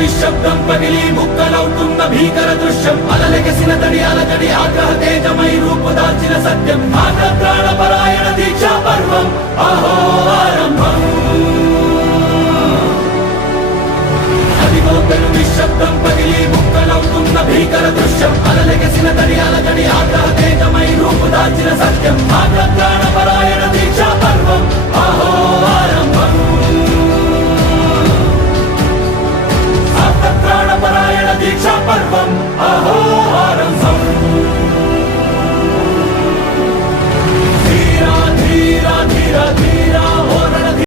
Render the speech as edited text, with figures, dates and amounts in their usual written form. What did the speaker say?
నిశ్శబ్దం పగిలి ముక్కలవుతున్న భీకర దృశ్యం అలలెగసిన తడి అలజడి ఆగ్రహ తేజమై రూపుదాల్చిన సత్యం ఆగ్ర ప్రాణపరాయణ దీక్షా పర్వం అహో ఆరంభం